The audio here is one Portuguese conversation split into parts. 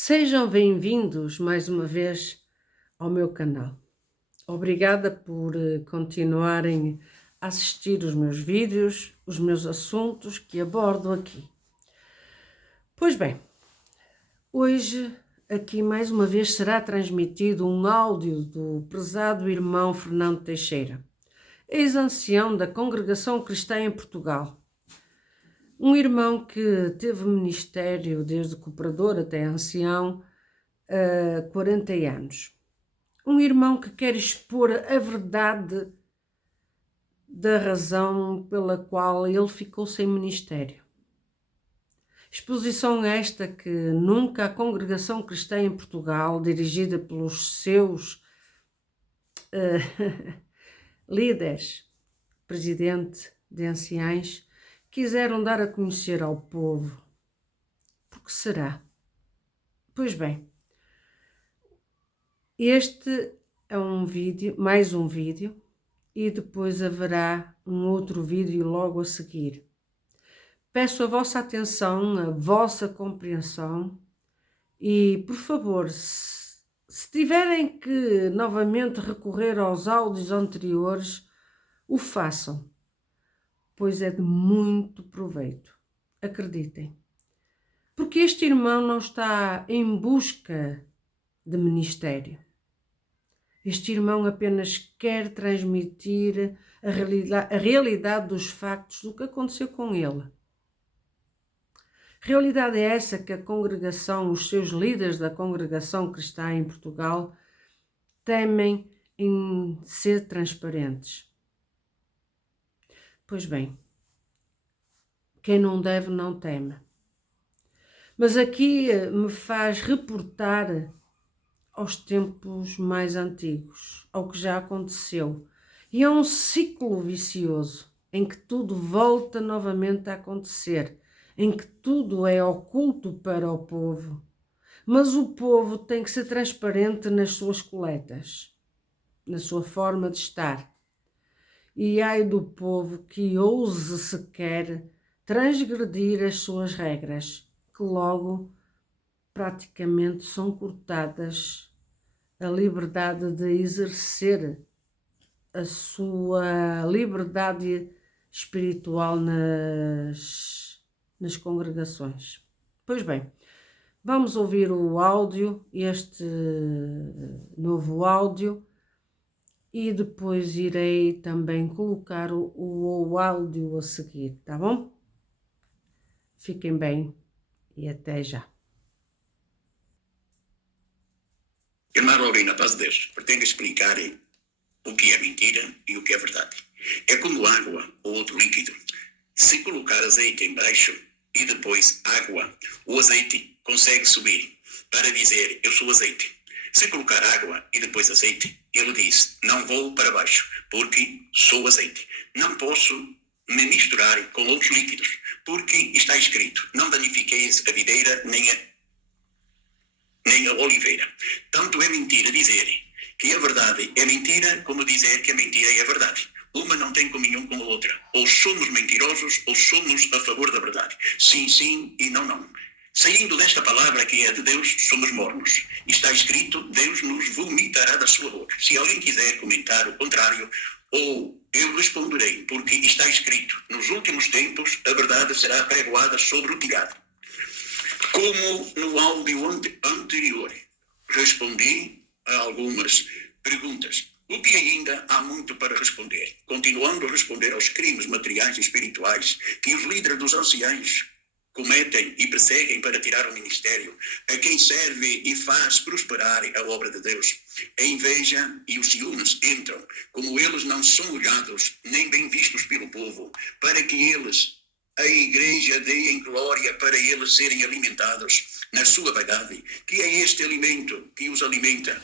Sejam bem-vindos mais uma vez ao meu canal. Obrigada por continuarem a assistir os meus vídeos, os meus assuntos que abordo aqui. Pois bem, hoje aqui mais uma vez será transmitido um áudio do prezado irmão Fernando Teixeira, ex-ancião da Congregação Cristã em Portugal. Um irmão que teve ministério desde cooperador até ancião, 40 anos. Um irmão que quer expor a verdade da razão pela qual ele ficou sem ministério. Exposição esta que nunca a Congregação Cristã em Portugal, dirigida pelos seus líderes, presidente de anciães, quiseram dar a conhecer ao povo. Por que será? Pois bem, este é um vídeo, mais um vídeo, e depois haverá um outro vídeo logo a seguir. Peço a vossa atenção, a vossa compreensão e, por favor, se tiverem que novamente recorrer aos áudios anteriores, o façam, pois é de muito proveito. Acreditem. Porque este irmão não está em busca de ministério. Este irmão apenas quer transmitir a realidade dos factos do que aconteceu com ele. Realidade é essa que a congregação, os seus líderes da congregação cristã em Portugal, temem em ser transparentes. Pois bem, quem não deve não teme. Mas aqui me faz reportar aos tempos mais antigos, ao que já aconteceu. E é um ciclo vicioso, em que tudo volta novamente a acontecer, em que tudo é oculto para o povo. Mas o povo tem que ser transparente nas suas coletas, na sua forma de estar. E ai do povo que ouse sequer transgredir as suas regras, que logo praticamente são cortadas a liberdade de exercer a sua liberdade espiritual nas congregações. Pois bem, vamos ouvir o áudio, este novo áudio, e depois irei também colocar o áudio a seguir, tá bom? Fiquem bem e até já. Irmã Lorena, paz de Deus, pretendo explicar o que é mentira e o que é verdade. É como água ou outro líquido. Se colocar azeite embaixo e depois água, o azeite consegue subir para dizer eu sou azeite. Se colocar água e depois azeite, ele diz não vou para baixo porque sou azeite. Não posso me misturar com outros líquidos porque está escrito não danifiqueis a videira nem a oliveira. Tanto é mentira dizer que a verdade é mentira, como dizer que a mentira é a verdade. Uma não tem comunhão com a outra. Ou somos mentirosos, ou somos a favor da verdade. Sim, sim e não, não. Saindo desta palavra que é de Deus, somos mornos. Está escrito, Deus nos vomitará da sua boca. Se alguém quiser comentar o contrário, ou eu responderei, porque está escrito, nos últimos tempos a verdade será pregoada sobre o telhado. Como no áudio anterior, respondi a algumas perguntas. O que ainda há muito para responder. Continuando a responder aos crimes materiais e espirituais que os líderes dos anciãos cometem e perseguem para tirar o ministério, a quem serve e faz prosperar a obra de Deus. A inveja e os ciúmes entram, como eles não são olhados nem bem vistos pelo povo, para que a igreja dê em glória para eles serem alimentados na sua vaidade, que é este alimento que os alimenta,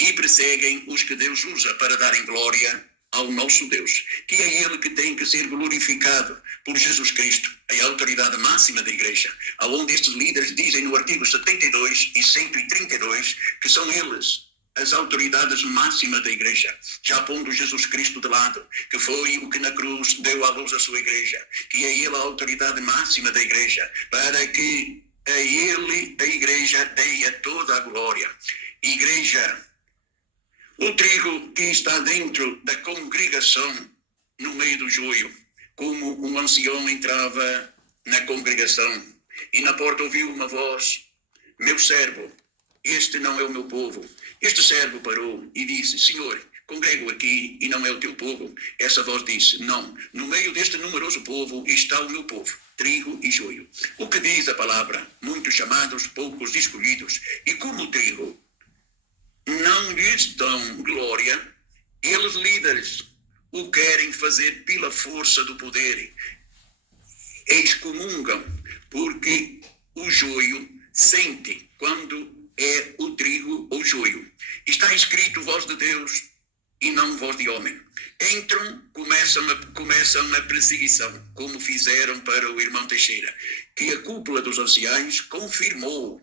e perseguem os que Deus usa para darem glória ao nosso Deus, que é Ele que tem que ser glorificado por Jesus Cristo, a autoridade máxima da igreja, aonde estes líderes dizem no artigo 72 e 132 que são eles as autoridades máximas da igreja, já pondo Jesus Cristo de lado, que foi o que na cruz deu à luz a sua igreja, que é Ele a autoridade máxima da igreja, para que a ele a igreja deia toda a glória. Igreja, o trigo que está dentro da congregação, no meio do joio, como um ancião entrava na congregação e na porta ouviu uma voz: meu servo, este não é o meu povo. Este servo parou e disse: Senhor, congrego aqui e não é o teu povo. Essa voz disse: não, no meio deste numeroso povo está o meu povo, trigo e joio. O que diz a palavra? Muitos chamados, poucos escolhidos. E como o trigo não lhes dão glória, eles líderes o querem fazer pela força do poder. Excomungam, porque o joio sente quando é o trigo ou joio. Está escrito voz de Deus e não voz de homem. Entram, começam a perseguição, como fizeram para o irmão Teixeira, que a cúpula dos anciães confirmou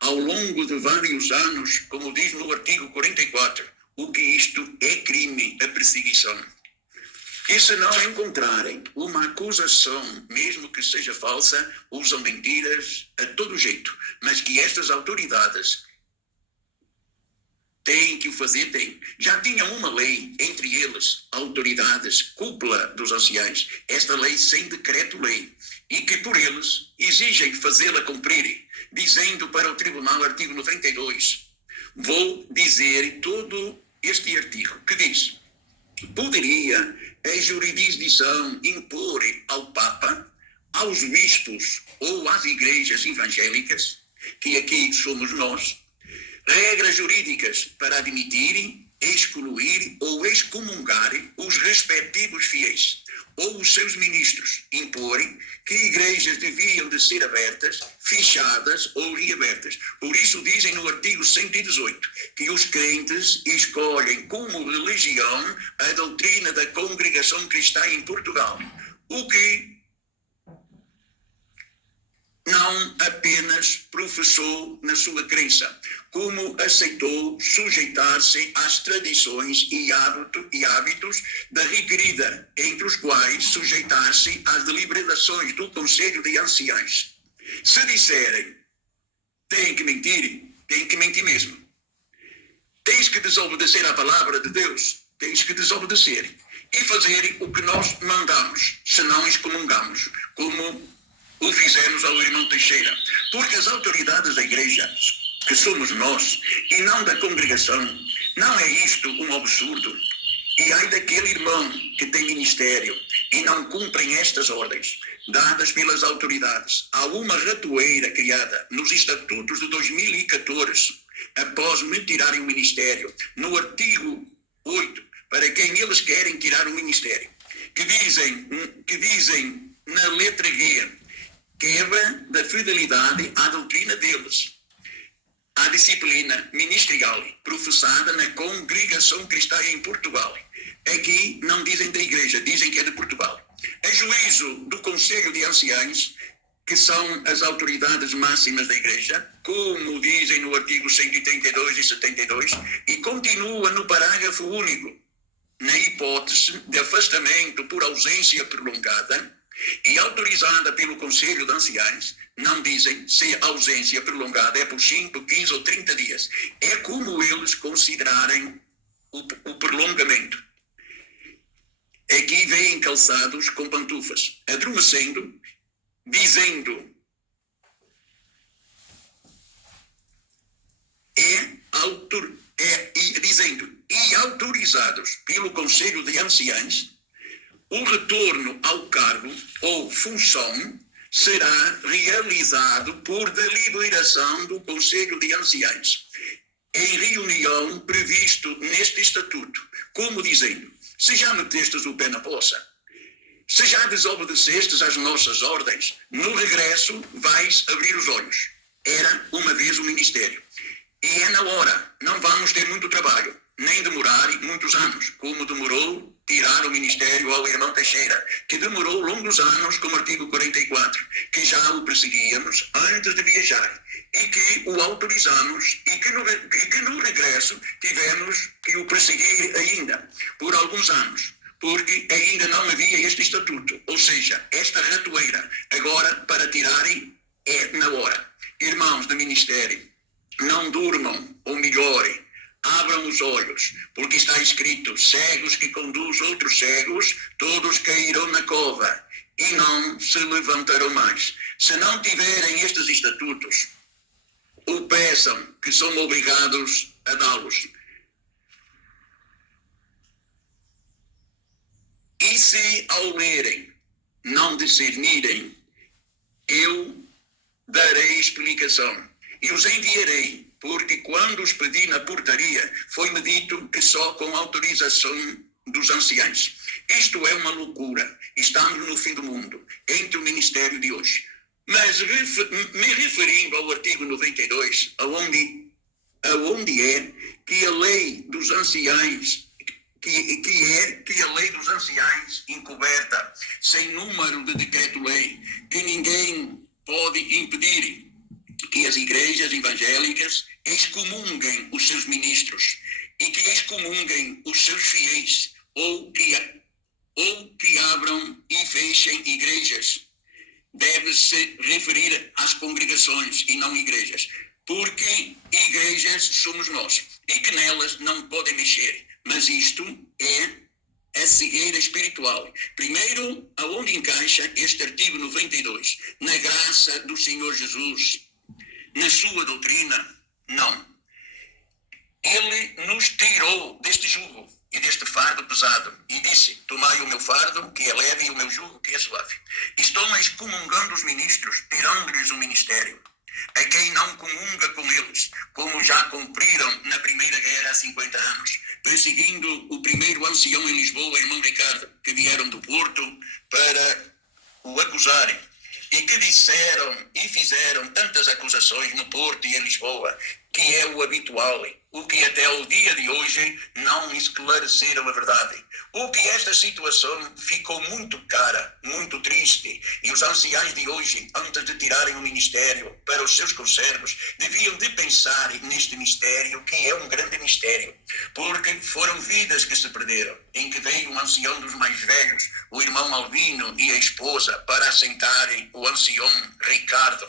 ao longo de vários anos, como diz no artigo 44, o que isto é crime, a perseguição. E se não encontrarem uma acusação, mesmo que seja falsa, usam mentiras a todo jeito, mas que estas autoridades têm que o fazer, têm. Já tinham uma lei, entre eles, autoridades, cúpula dos anciães, esta lei sem decreto-lei, e que por eles exigem fazê-la cumprir, dizendo para o tribunal, artigo 92, vou dizer todo este artigo, que diz: poderia a jurisdição impor ao Papa, aos bispos ou às igrejas evangélicas, que aqui somos nós, regras jurídicas para admitirem, excluir ou excomungar os respectivos fiéis ou os seus ministros, imporem que igrejas deviam de ser abertas, fechadas ou reabertas. Por isso dizem no artigo 118 que os crentes escolhem como religião a doutrina da Congregação Cristã em Portugal, o que não apenas professou na sua crença, como aceitou sujeitar-se às tradições e hábitos da requerida, entre os quais sujeitar-se às deliberações do Conselho de Anciães. Se disserem, têm que mentir mesmo. Tens que desobedecer à palavra de Deus, tens que desobedecer e fazer o que nós mandamos, se não excomungamos, como o fizemos ao irmão Teixeira, porque as autoridades da igreja, que somos nós, e não da congregação, não é isto um absurdo? E ai daquele irmão que tem ministério e não cumprem estas ordens, dadas pelas autoridades. Há uma ratoeira criada nos estatutos de 2014, após me tirarem o ministério, no artigo 8, para quem eles querem tirar o ministério, que dizem na letra G, quebra da fidelidade à doutrina deles, à disciplina ministerial professada na Congregação Cristã em Portugal. Aqui não dizem da igreja, dizem que é de Portugal. A juízo do Conselho de Anciães, que são as autoridades máximas da igreja, como dizem no artigo 132 e 72, e continua no parágrafo único, na hipótese de afastamento por ausência prolongada, e autorizada pelo Conselho de Anciães, não dizem se a ausência prolongada é por 5, 15 ou 30 dias. É como eles considerarem o prolongamento. Aqui vêm calçados com pantufas, adormecendo, dizendo e autorizados pelo Conselho de Anciães, o retorno ao cargo ou função será realizado por deliberação do Conselho de Anciães, em reunião previsto neste estatuto, como dizendo: se já metestes o pé na poça, se já desobedecestes às nossas ordens, no regresso vais abrir os olhos. Era uma vez o ministério. E é na hora, não vamos ter muito trabalho, nem demorar muitos anos, como demorou tirar o ministério ao irmão Teixeira, que demorou longos anos, como artigo 44, que já o perseguíamos antes de viajar, e que o autorizamos, e que no regresso tivemos que o perseguir ainda, por alguns anos, porque ainda não havia este estatuto, ou seja, esta ratoeira. Agora, para tirarem é na hora. Irmãos do ministério, não durmam, ou melhor, abram os olhos, porque está escrito: cegos que conduzem outros cegos, todos cairão na cova e não se levantarão mais. Se não tiverem estes estatutos, ou peçam, que são obrigados a dá-los. E se ao lerem não discernirem, eu darei explicação e os enviarei, porque quando os pedi na portaria, foi-me dito que só com autorização dos anciãos. Isto é uma loucura. Estamos no fim do mundo, entre o ministério de hoje. Mas me referindo ao artigo 92, aonde é que a lei dos anciãos, que a lei dos anciãos encoberta, sem número de decreto-lei, que ninguém pode impedir que as igrejas evangélicas excomunguem os seus ministros e que excomunguem os seus fiéis, ou que abram e fechem igrejas. Deve-se referir às congregações e não igrejas, porque igrejas somos nós e que nelas não podem mexer. Mas isto é a cegueira espiritual. Primeiro, aonde encaixa este artigo 92? Na graça do Senhor Jesus? Na sua doutrina? Não. Ele nos tirou deste jugo e deste fardo pesado e disse: tomai o meu fardo, que é leve, e o meu jugo, que é suave. Estão excomungando os ministros, tirando-lhes o ministério. A quem não comunga com eles, como já cumpriram na Primeira Guerra há 50 anos, perseguindo o primeiro ancião em Lisboa, irmão Ricardo, que vieram do Porto para o acusarem, e que disseram e fizeram tantas acusações no Porto e em Lisboa, que é o habitual, o que até o dia de hoje não esclareceram a verdade. O que esta situação ficou muito cara, muito triste, e os anciãos de hoje, antes de tirarem o ministério para os seus conservos, deviam de pensar neste mistério, que é um grande mistério, porque foram vidas que se perderam, em que veio um ancião dos mais velhos, o irmão Albino e a esposa, para assentarem o ancião Ricardo.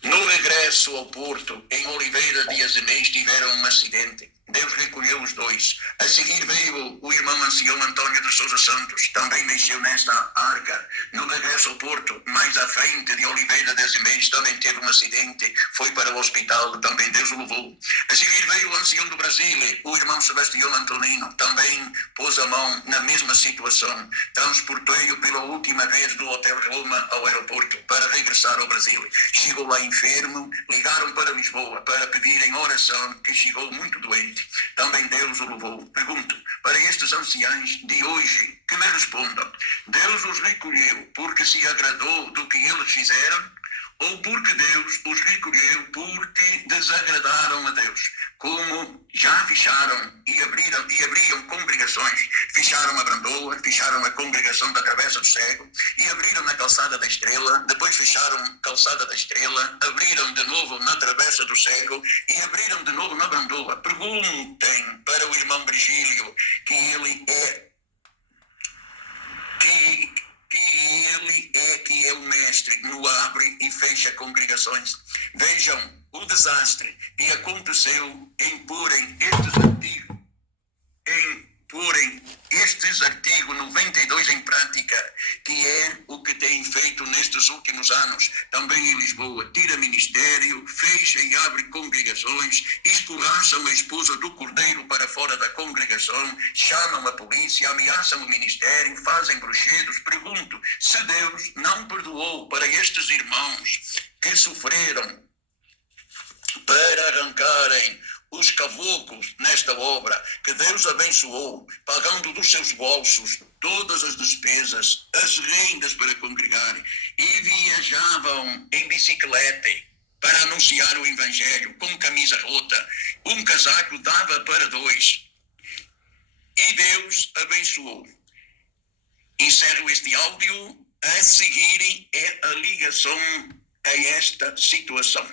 No regresso ao Porto, em Oliveira de Azeméis, tiveram um acidente. Deus recolheu os dois. A seguir veio o irmão ancião Antônio de Sousa Santos, também mexeu nesta arca. No regresso ao Porto, mais à frente de Oliveira de Azeméis, também teve um acidente, foi para o hospital, também Deus o levou. A seguir veio o ancião do Brasil, o irmão Sebastião Antonino, também pôs a mão na mesma situação. Transportei-o pela última vez do Hotel Roma ao aeroporto para regressar ao Brasil. Chegou lá enfermo, ligaram para Lisboa para pedirem oração, que chegou muito doente. Também Deus o levou. Pergunto para estes anciãos de hoje que me respondam: Deus os recolheu porque se agradou do que eles fizeram, ou porque Deus os recolheu porque desagradaram a Deus? Como já fecharam e abriam congregações, fecharam a Brandoa, fecharam a congregação da Travessa do Cego e abriram na Calçada da Estrela, depois fecharam a Calçada da Estrela, abriram de novo na Travessa do Cego e abriram de novo na Brandoa. Perguntem para o irmão Virgílio que ele é o mestre no abre e fecha congregações. Vejam o desastre que aconteceu em porem estes artigos 92 em prática, que é o que tem feito nestes últimos anos, também em Lisboa. Tira ministério, fecha e abre congregações, escorraçam a esposa do cordeiro para fora da congregação, chamam a polícia, ameaçam o ministério, fazem bruxedos. Pergunto, se Deus não perdoou para estes irmãos que sofreram para arrancarem os cavocos nesta obra, que Deus abençoou, pagando dos seus bolsos todas as despesas, as rendas para congregar, e viajavam em bicicleta para anunciar o evangelho, com camisa rota, um casaco dava para dois, e Deus abençoou. Encerro este áudio. A seguir é a ligação a esta situação.